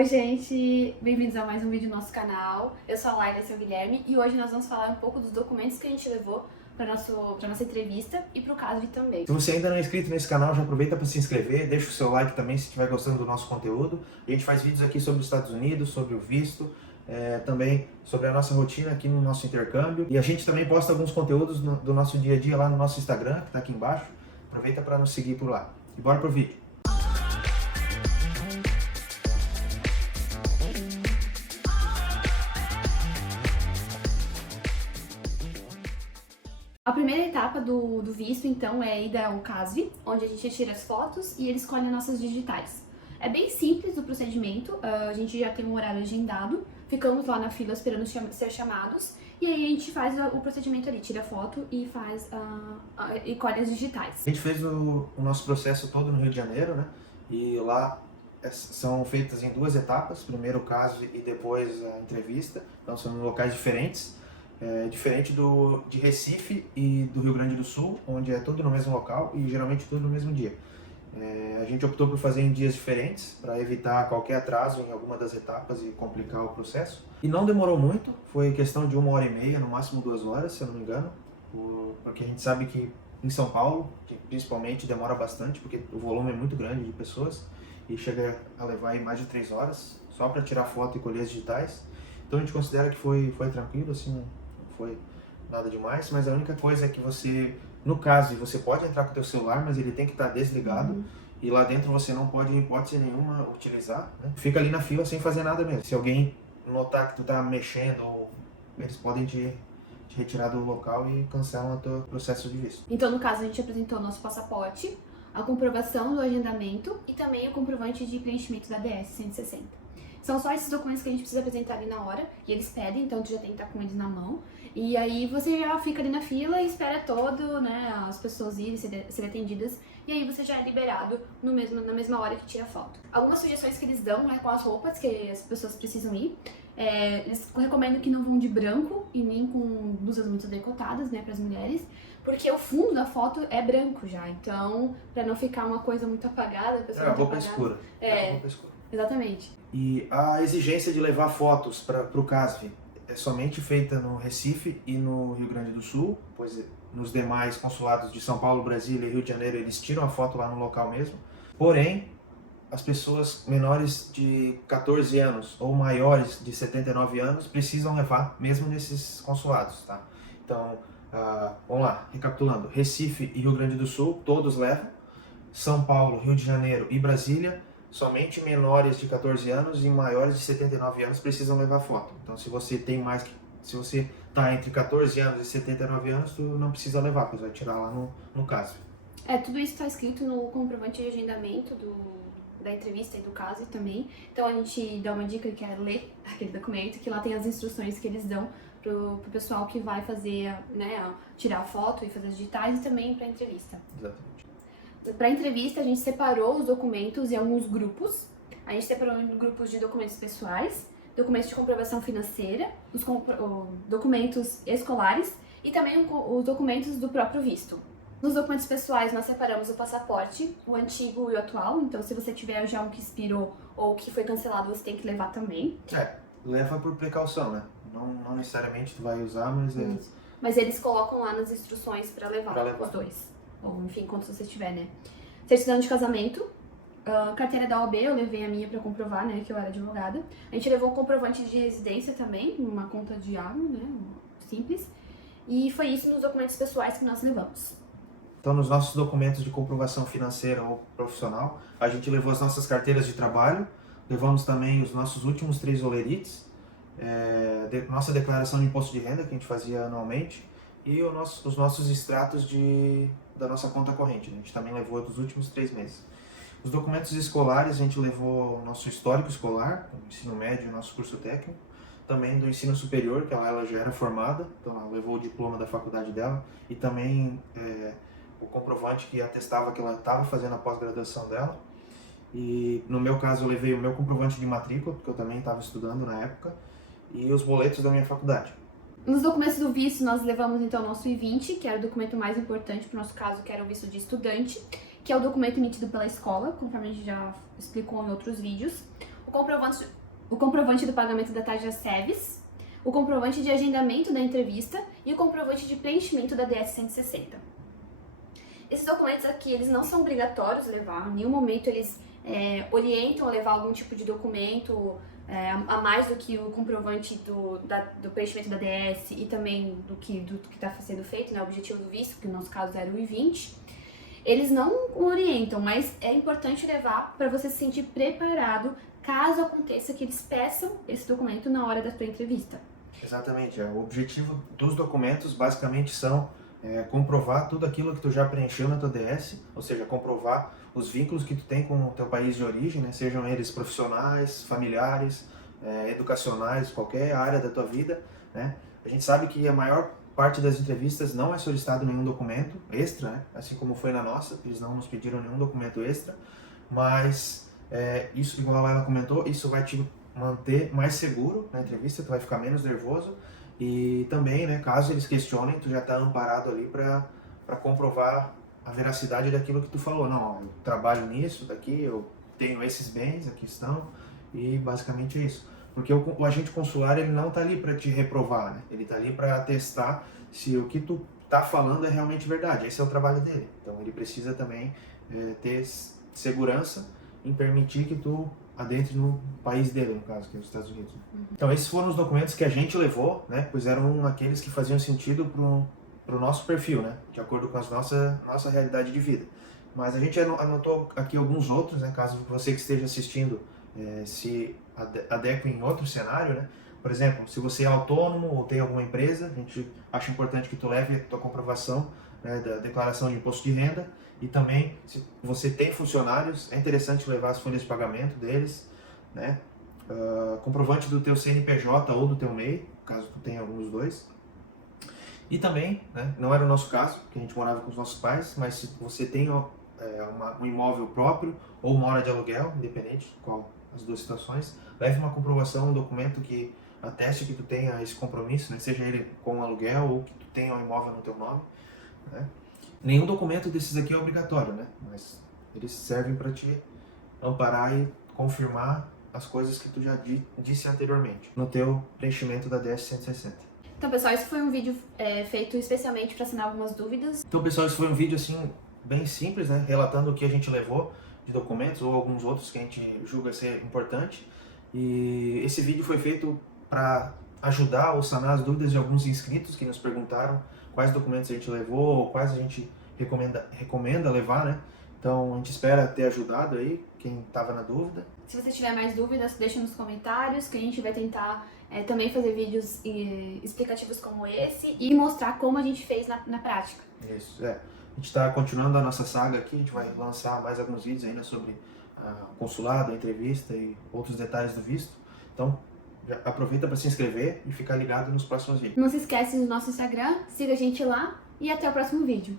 Oi, gente! Bem-vindos a mais um vídeo do nosso canal. Eu sou a Laila, esse é o Guilherme, e hoje nós vamos falar um pouco dos documentos que a gente levou para nossa entrevista e para o CASV também. Se você ainda não é inscrito nesse canal, já aproveita para se inscrever, deixa o seu like também se estiver gostando do nosso conteúdo. A gente faz vídeos aqui sobre os Estados Unidos, sobre o visto, também sobre a nossa rotina aqui no nosso intercâmbio. E a gente também posta alguns conteúdos do nosso dia a dia lá no nosso Instagram, que está aqui embaixo. Aproveita para nos seguir por lá. E bora pro vídeo. A primeira etapa do visto, então, é a ida ao CASV, onde a gente tira as fotos e eles escolhem nossas digitais. É bem simples o procedimento, a gente já tem um horário agendado, ficamos lá na fila esperando ser chamados, e aí a gente faz o procedimento ali, tira a foto e e colhe as digitais. A gente fez o nosso processo todo no Rio de Janeiro, né? E lá são feitas em duas etapas, primeiro o CASV e depois a entrevista, então são em locais diferentes. Diferente de Recife e do Rio Grande do Sul, onde é tudo no mesmo local e geralmente tudo no mesmo dia. A gente optou por fazer em dias diferentes para evitar qualquer atraso em alguma das etapas e complicar o processo. E não demorou muito, foi questão de 1h30, no máximo 2 horas, se eu não me engano, porque a gente sabe que em São Paulo, principalmente, demora bastante, porque o volume é muito grande de pessoas e chega a levar aí mais de 3 horas só para tirar foto e colher as digitais. Então a gente considera que foi tranquilo, assim, foi nada demais, mas a única coisa é que você, no caso, você pode entrar com o teu celular, mas ele tem que estar desligado, e lá dentro você não pode, em hipótese nenhuma, utilizar, né? Fica ali na fila sem fazer nada mesmo. Se alguém notar que tu tá mexendo, eles podem te retirar do local e cancelam o teu processo de visto. Então, no caso, a gente apresentou o nosso passaporte, a comprovação do agendamento e também o comprovante de preenchimento da DS 160. São só esses documentos que a gente precisa apresentar ali na hora, e eles pedem, então tu já tem que estar com eles na mão. E aí você já fica ali na fila e espera as pessoas irem serem atendidas, e aí você já é liberado na mesma hora que tira a foto. Algumas sugestões que eles dão com as roupas que as pessoas precisam ir. Eles recomendam que não vão de branco e nem com blusas muito decotadas, né, para as mulheres, porque o fundo da foto é branco já, então para não ficar uma coisa muito apagada, a pessoa a roupa escura. A roupa escura. Exatamente. E a exigência de levar fotos para o CASV é somente feita no Recife e no Rio Grande do Sul, pois nos demais consulados de São Paulo, Brasília e Rio de Janeiro eles tiram a foto lá no local mesmo. Porém, as pessoas menores de 14 anos ou maiores de 79 anos precisam levar mesmo nesses consulados, tá? Então, vamos lá, recapitulando: Recife e Rio Grande do Sul todos levam, São Paulo, Rio de Janeiro e Brasília somente menores de 14 anos e maiores de 79 anos precisam levar foto. Então, se você está entre 14 anos e 79 anos, tu não precisa levar, pois vai tirar lá no CASV. Tudo isso está escrito no comprovante de agendamento da entrevista e do CASV também. Então a gente dá uma dica que é ler aquele documento, que lá tem as instruções que eles dão pro pessoal que vai fazer, né, tirar a foto e fazer as digitais, e também para a entrevista. Exatamente. Para a entrevista, a gente separou os documentos em alguns grupos. A gente separou em grupos de documentos pessoais, documentos de comprovação financeira, os documentos escolares e também os documentos do próprio visto. Nos documentos pessoais, nós separamos o passaporte, o antigo e o atual. Então, se você tiver já um que expirou ou que foi cancelado, você tem que levar também. Leva por precaução, né? Não necessariamente tu vai usar, mas Mas eles colocam lá nas instruções para levar os dois. Ou enfim, quanto você tiver, né? Certidão de casamento, carteira da OAB, eu levei a minha para comprovar, né, que eu era advogada. A gente levou um comprovante de residência também, uma conta de água, né, simples. E foi isso nos documentos pessoais que nós levamos. Então, nos nossos documentos de comprovação financeira ou profissional, a gente levou as nossas carteiras de trabalho, levamos também os nossos últimos 3 olerites, nossa declaração de imposto de renda, que a gente fazia anualmente, e os nossos extratos da nossa conta corrente. A gente também levou dos últimos 3 meses. Os documentos escolares, a gente levou o nosso histórico escolar, o ensino médio, o nosso curso técnico, também do ensino superior, que ela já era formada, então ela levou o diploma da faculdade dela, e também o comprovante que atestava que ela estava fazendo a pós-graduação dela. E no meu caso eu levei o meu comprovante de matrícula, porque eu também estava estudando na época, e os boletos da minha faculdade. Nos documentos do visto, nós levamos então o nosso I-20, que era o documento mais importante para o nosso caso, que era o visto de estudante, que é o documento emitido pela escola, conforme a gente já explicou em outros vídeos. o comprovante do pagamento da taxa SEVES, o comprovante de agendamento da entrevista e o comprovante de preenchimento da DS-160. Esses documentos aqui, eles não são obrigatórios levar, em nenhum momento eles orientam a levar algum tipo de documento a mais do que o comprovante do preenchimento da DS e também do que está sendo feito, né, o objetivo do visto, que no nosso caso era o I-20. Eles não orientam, mas é importante levar para você se sentir preparado caso aconteça que eles peçam esse documento na hora da sua entrevista. Exatamente, o objetivo dos documentos basicamente são comprovar tudo aquilo que tu já preencheu na tua DS, ou seja, comprovar os vínculos que tu tem com o teu país de origem, né, sejam eles profissionais, familiares, educacionais, qualquer área da tua vida, né. A gente sabe que a maior parte das entrevistas não é solicitado nenhum documento extra, né, assim como foi na nossa, eles não nos pediram nenhum documento extra, mas isso, igual ela comentou, isso vai te manter mais seguro na entrevista, tu vai ficar menos nervoso e também, né, caso eles questionem, tu já está amparado ali para comprovar a veracidade daquilo que tu falou. Não, eu trabalho nisso, daqui, eu tenho esses bens, aqui estão, e basicamente é isso. Porque o agente consular, ele não está ali para te reprovar, né? Ele está ali para atestar se o que tu tá falando é realmente verdade. Esse é o trabalho dele. Então ele precisa também ter segurança em permitir que tu adentre no país dele, no caso, que é os Estados Unidos. Então esses foram os documentos que a gente levou, né? Pois eram aqueles que faziam sentido pro nosso perfil, né? De acordo com a nossa realidade de vida. Mas a gente anotou aqui alguns outros, né? Caso você que esteja assistindo se adeque em outro cenário, né? Por exemplo, se você é autônomo ou tem alguma empresa, a gente acha importante que tu leve a tua comprovação, né, da declaração de imposto de renda, e também, se você tem funcionários, é interessante levar as folhas de pagamento deles, né? Comprovante do teu CNPJ ou do teu MEI, caso tu tenha algum dos dois. E também, né, não era o nosso caso, porque a gente morava com os nossos pais, mas se você tem um imóvel próprio ou mora de aluguel, independente de qual as duas situações, leve uma comprovação, um documento que ateste que tu tenha esse compromisso, né, seja ele com o aluguel ou que tu tenha um imóvel no teu nome, né. Nenhum documento desses aqui é obrigatório, né, mas eles servem para te amparar e confirmar as coisas que tu já disse anteriormente no teu preenchimento da DS-160. Então, pessoal, esse foi um vídeo feito especialmente para sanar algumas dúvidas. Então, pessoal, esse foi um vídeo assim bem simples, né, relatando o que a gente levou de documentos ou alguns outros que a gente julga ser importante. E esse vídeo foi feito para ajudar ou sanar as dúvidas de alguns inscritos que nos perguntaram quais documentos a gente levou ou quais a gente recomenda levar, né? Então, a gente espera ter ajudado aí quem estava na dúvida. Se você tiver mais dúvidas, deixa nos comentários, que a gente vai tentar também fazer vídeos explicativos como esse e mostrar como a gente fez na prática. Isso, A gente está continuando a nossa saga aqui, a gente vai lançar mais alguns vídeos ainda sobre o consulado, a entrevista e outros detalhes do visto. Então, aproveita para se inscrever e ficar ligado nos próximos vídeos. Não se esquece do nosso Instagram, siga a gente lá e até o próximo vídeo.